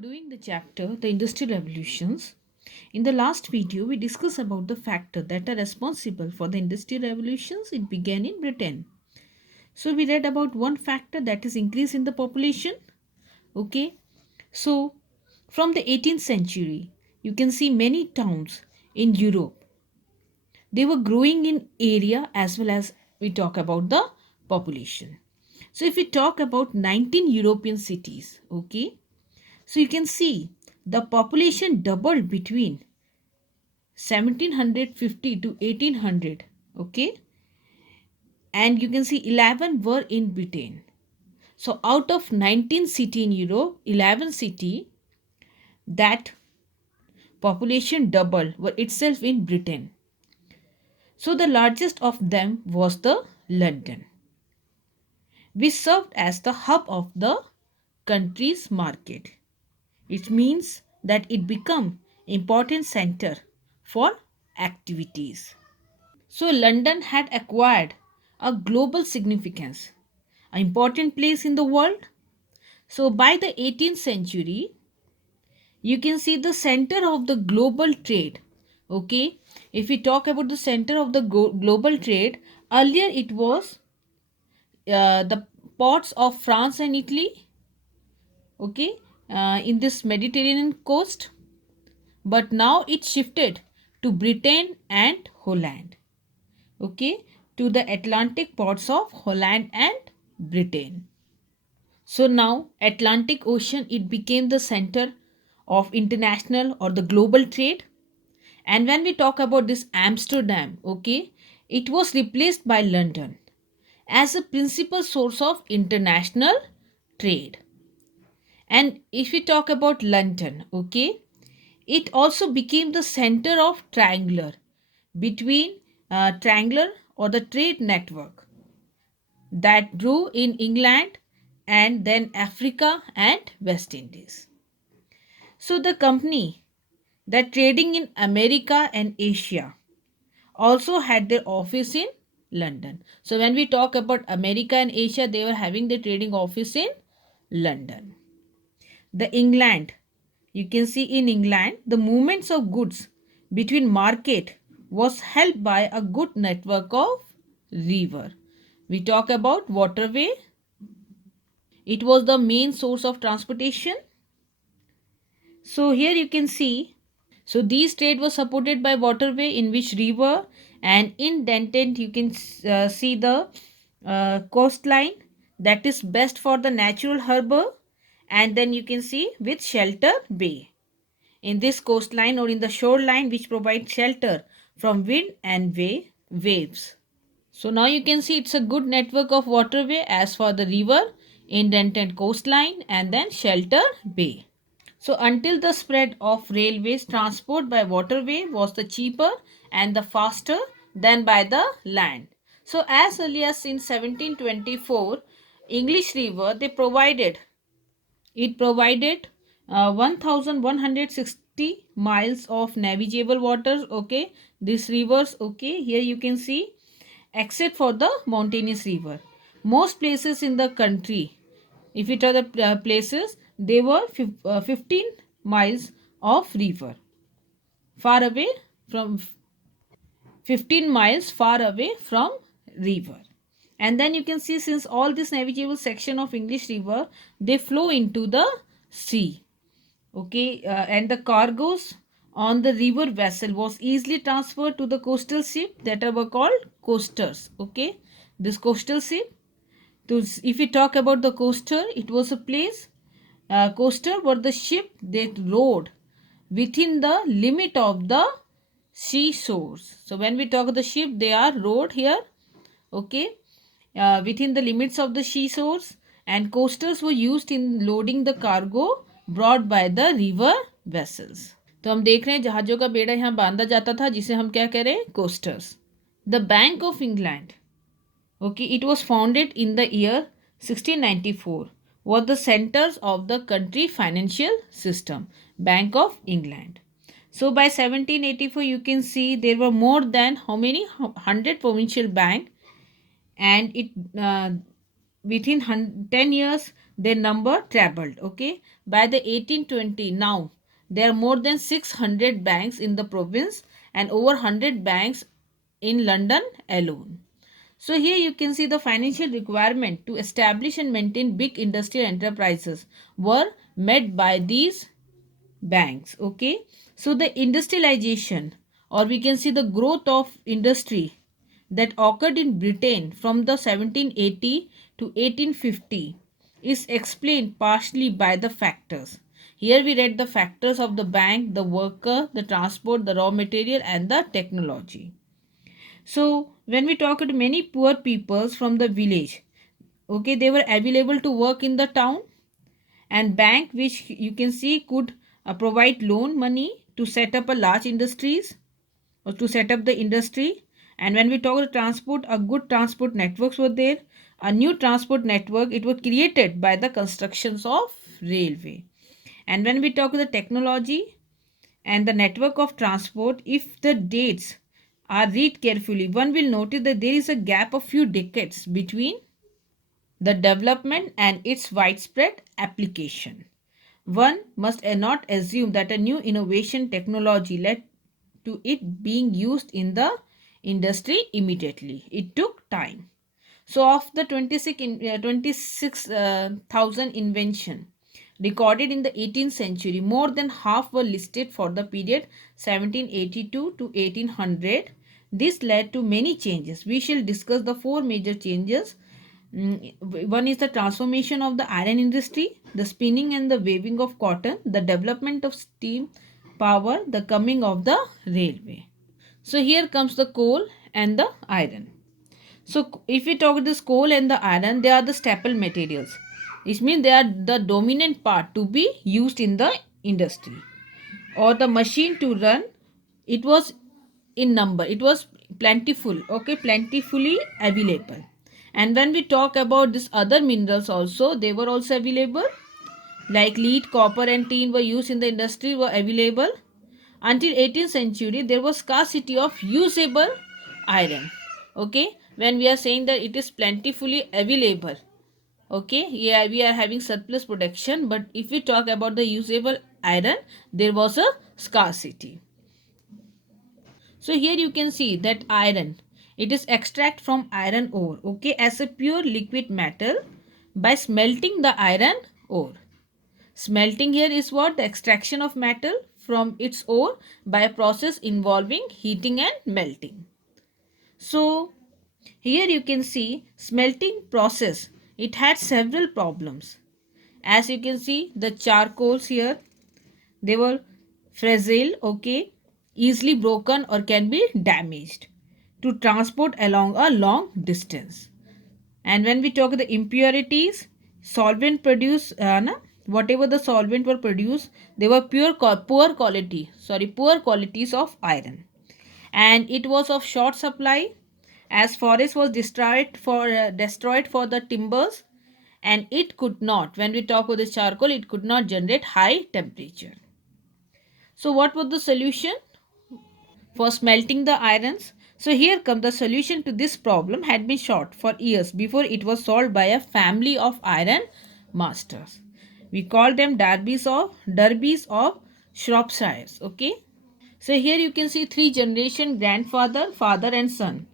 Doing the chapter The Industrial Revolutions. In the last video, we discussed about the factors that are responsible for the industrial revolutions. It began in Britain. So we read about one factor, that is increase in the population. Okay. So from the 18th century, you can see many towns in Europe. They were growing in area as well as we talk about the population. So if we talk about 19 European cities, okay, so you can see the population doubled between 1750 to 1800. Okay, and you can see 11 were in Britain. So out of 19 city in Europe, 11 city that population doubled were itself in Britain. So the largest of them was the London, which served as the hub of the country's market. It means that it became important center for activities. So London had acquired a global significance, an important place in the world. So by the 18th century, you can see the center of the global trade. Okay, if we talk about the center of the global trade, earlier it was the ports of France and Italy. Okay, in this Mediterranean coast, but now it shifted to Britain and Holland. Okay, to the Atlantic ports of Holland and Britain. So now Atlantic Ocean, it became the center of international or the global trade. And when we talk about this Amsterdam, okay, it was replaced by London as a principal source of international trade. And if we talk about London, okay, it also became the center of between triangular or the trade network that grew in England and then Africa and West Indies. So the company that trading in America and Asia also had their office in London. So when we talk about America and Asia, they were having their trading office in London. The England, you can see in England, the movements of goods between market was helped by a good network of river. We talk about waterway. It was the main source of transportation. So here you can see, so these trade was supported by waterway in which river, and indented you can see the coastline that is best for the natural harbor, and then you can see with shelter bay in this coastline or in the shoreline which provides shelter from wind and waves. So now you can see it's a good network of waterway as for the river, indented coastline, and then shelter bay. So until the spread of railways, transport by waterway was the cheaper and the faster than by the land. So as early as in 1724, English River provided 1160 miles of navigable waters. Okay, these rivers. Okay, here you can see, except for the mountainous river, most places in the country, if it are the places, they were 15 miles of river far away from 15 miles far away from river. And then you can see, since all this navigable section of English River, they flow into the sea. Okay, and the cargoes on the river vessel was easily transferred to the coastal ship that were called coasters. Okay, this coastal ship, to if we talk about the coaster, it was a place, coaster were the ship that rode within the limit of the sea shores. So when we talk of the ship, they are rode here, okay, within the limits of the sea shores, and coasters were used in loading the cargo brought by the river vessels. तो हम देख रहे हैं जहाजों का बेड़ा यहाँ बांधा जाता था, जिसे हम क्या कह रहे हैं, coasters. The bank of England, okay, it was founded in the year 1694, was the centers of the country financial system, Bank of England. So by 1784, you can see there were more than how many 100 provincial bank, and it within 10 years their number trebled. Okay, by the 1820, now there are more than 600 banks in the province and over 100 banks in London alone. So here you can see the financial requirement to establish and maintain big industrial enterprises were met by these banks. Okay, so the industrialization, or we can see the growth of industry, that occurred in Britain from the 1780 to 1850 is explained partially by the factors. Here we read the factors of the bank, the worker, the transport, the raw material and the technology. So when we talk to many poor peoples from the village, okay, they were available to work in the town, and bank which you can see could provide loan money to set up a large industries or to set up the industry. And when we talk about transport, a good transport networks were there. A new transport network, it was created by the constructions of railway. And when we talk about the technology and the network of transport, if the dates are read carefully, one will notice that there is a gap of few decades between the development and its widespread application. One must not assume that a new innovation technology led to it being used in the industry immediately. It took time. So of the 26,000 invention recorded in the 18th century, more than half were listed for the period 1782 to 1800. This led to many changes. We shall discuss the four major changes. One is the transformation of the iron industry, the spinning and the weaving of cotton, the development of steam power, the coming of the railway. So here comes the coal and the iron. So if we talk this coal and the iron, they are the staple materials. It means they are the dominant part to be used in the industry or the machine to run. It was in number. It was plentiful. Okay, plentifully available. And when we talk about this other minerals also, they were also available. Like lead, copper and tin were used in the industry, were available. Until 18th century, there was scarcity of usable iron. Okay, when we are saying that it is plentifully available, okay, yeah, we are having surplus production, but if we talk about the usable iron, there was a scarcity. So here you can see that iron, it is extract from iron ore, okay, as a pure liquid metal by smelting the iron ore. Smelting here is what? The extraction of metal from its ore by a process involving heating and melting. So here you can see smelting process. It had several problems. As you can see the charcoals here, they were fragile, okay, easily broken or can be damaged to transport along a long distance. And when we talk the impurities, solvent produce, whatever the solvent were produced, they were poor qualities of iron, and it was of short supply as forest was destroyed for the timbers, and it could not. When we talk about the charcoal, it could not generate high temperature. So what was the solution for smelting the irons? So here come the solution to this problem had been sought for years before it was solved by a family of iron masters. We call them Derbys of Shropshire. Okay. So here you can see three generation grandfather, father and son,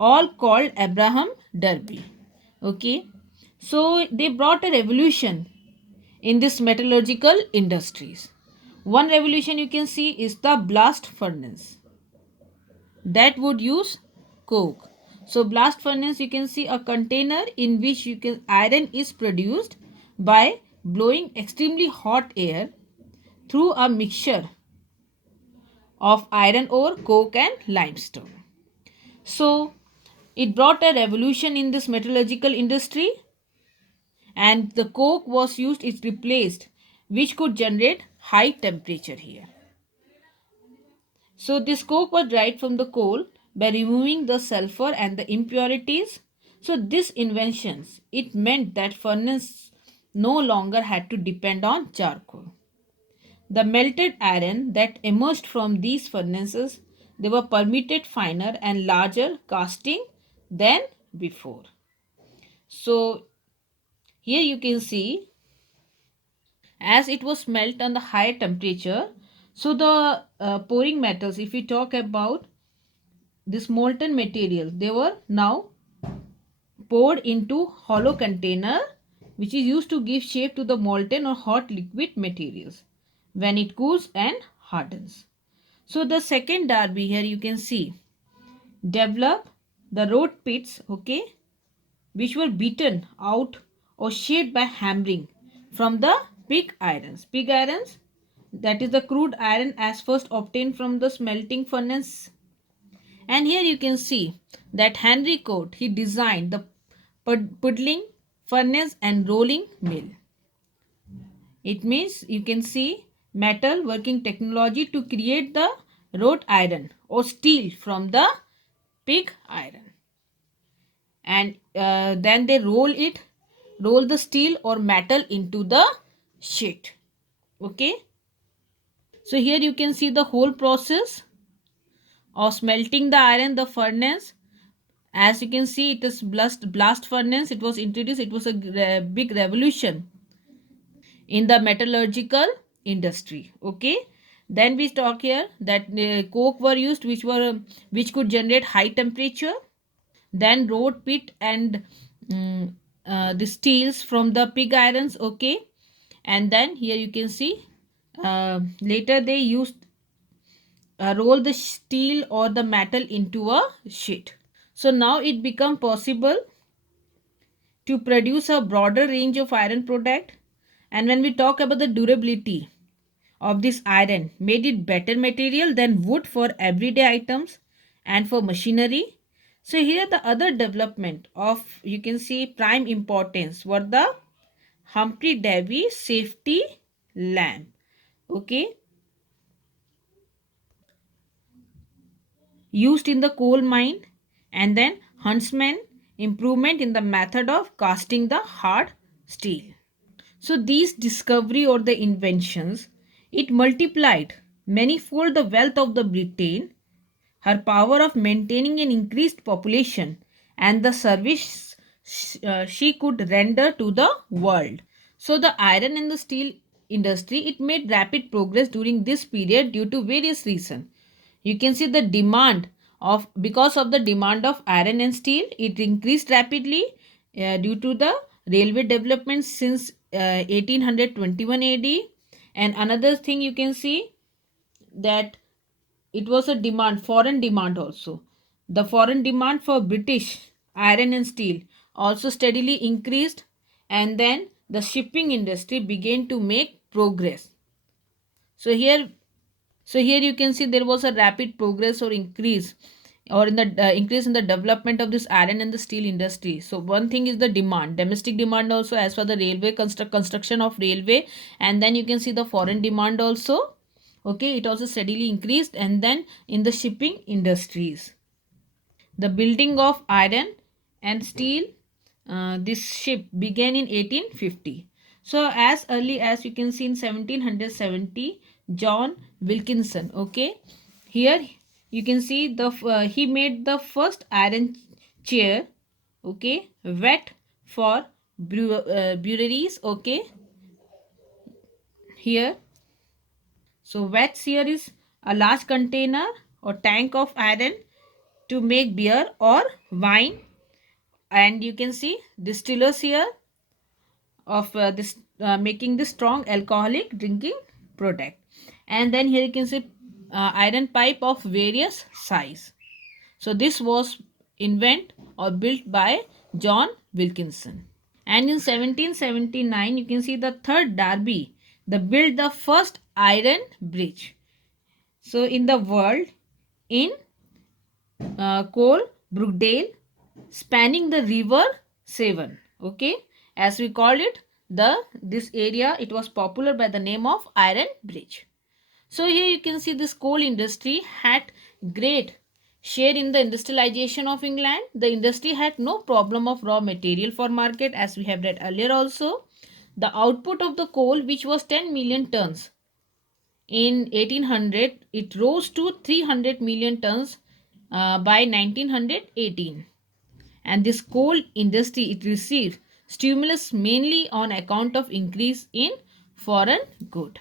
all called Abraham Derby. Okay. So they brought a revolution in this metallurgical industries. One revolution you can see is the blast furnace that would use coke. So blast furnace, you can see a container in which you can iron is produced by blowing extremely hot air through a mixture of iron ore, coke and limestone. So it brought a revolution in this metallurgical industry, and the coke was used, it replaced, which could generate high temperature here. So this coke was derived from the coal by removing the sulfur and the impurities. So this inventions, it meant that furnace no longer had to depend on charcoal. The melted iron that emerged from these furnaces, they were permitted finer and larger casting than before. So Here you can see, as it was smelt on the higher temperature, so the pouring metals, if we talk about this molten material, they were now poured into hollow container, which is used to give shape to the molten or hot liquid materials when it cools and hardens. So the second derby, here you can see, develop the road pits, okay, which were beaten out or shaped by hammering from the pig irons. Pig irons, that is the crude iron as first obtained from the smelting furnace. And here you can see that Henry Court, he designed the puddling furnace and rolling mill. It means you can see metal working technology to create the wrought iron or steel from the pig iron. And then they roll the steel or metal into the sheet. Okay. So here you can see the whole process of smelting the iron, the furnace. As you can see, it is blast furnace. It was introduced. It was a big revolution in the metallurgical industry. Okay. Then we talk here that coke were used, which could generate high temperature. Then road pit and the steels from the pig irons. Okay. And then here you can see later they used roll the steel or the metal into a sheet. So now it become possible to produce a broader range of iron product. And when we talk about the durability of this iron, made it better material than wood for everyday items and for machinery. So here the other development of, you can see, prime importance were the Humphrey Davy safety lamp. Okay, used in the coal mine. And then Huntsman improvement in the method of casting the hard steel. So these discovery or the inventions, it multiplied manifold the wealth of the Britain, her power of maintaining an increased population, and the service she could render to the world. So the iron and the steel industry, it made rapid progress during this period due to various reasons. You can see the demand of, because of the demand of iron and steel, it increased rapidly due to the railway development since 1821 AD. And another thing you can see that it was a demand, foreign demand also. The foreign demand for British iron and steel also steadily increased, and then the shipping industry began to make progress. So here you can see there was a rapid progress or increase, or in the increase in the development of this iron and the steel industry. So one thing is the demand, domestic demand also, as for the railway construction of railway. And then you can see the foreign demand also. Okay, it also steadily increased. And then in the shipping industries, the building of iron and steel, this ship began in 1850. So as early as you can see in 1770, John Wilkinson, okay, here you can see the he made the first iron chair, okay, wet for breweries, okay, here. So wets here is a large container or tank of iron to make beer or wine. And you can see distillers here of this making this strong alcoholic drinking product. And then here you can see iron pipe of various size. So this was invent or built by John Wilkinson. And in 1779 you can see the third Derby, they built the first iron bridge so in the world, in Cole Brookdale, spanning the river Severn. Okay, as we called it, this area, it was popular by the name of Iron Bridge. So here you can see this coal industry had great share in the industrialization of England. The industry had no problem of raw material for market, as we have read earlier also. The output of the coal, which was 10 million tons in 1800, it rose to 300 million tons by 1918. And this coal industry, it received stimulus mainly on account of increase in foreign good.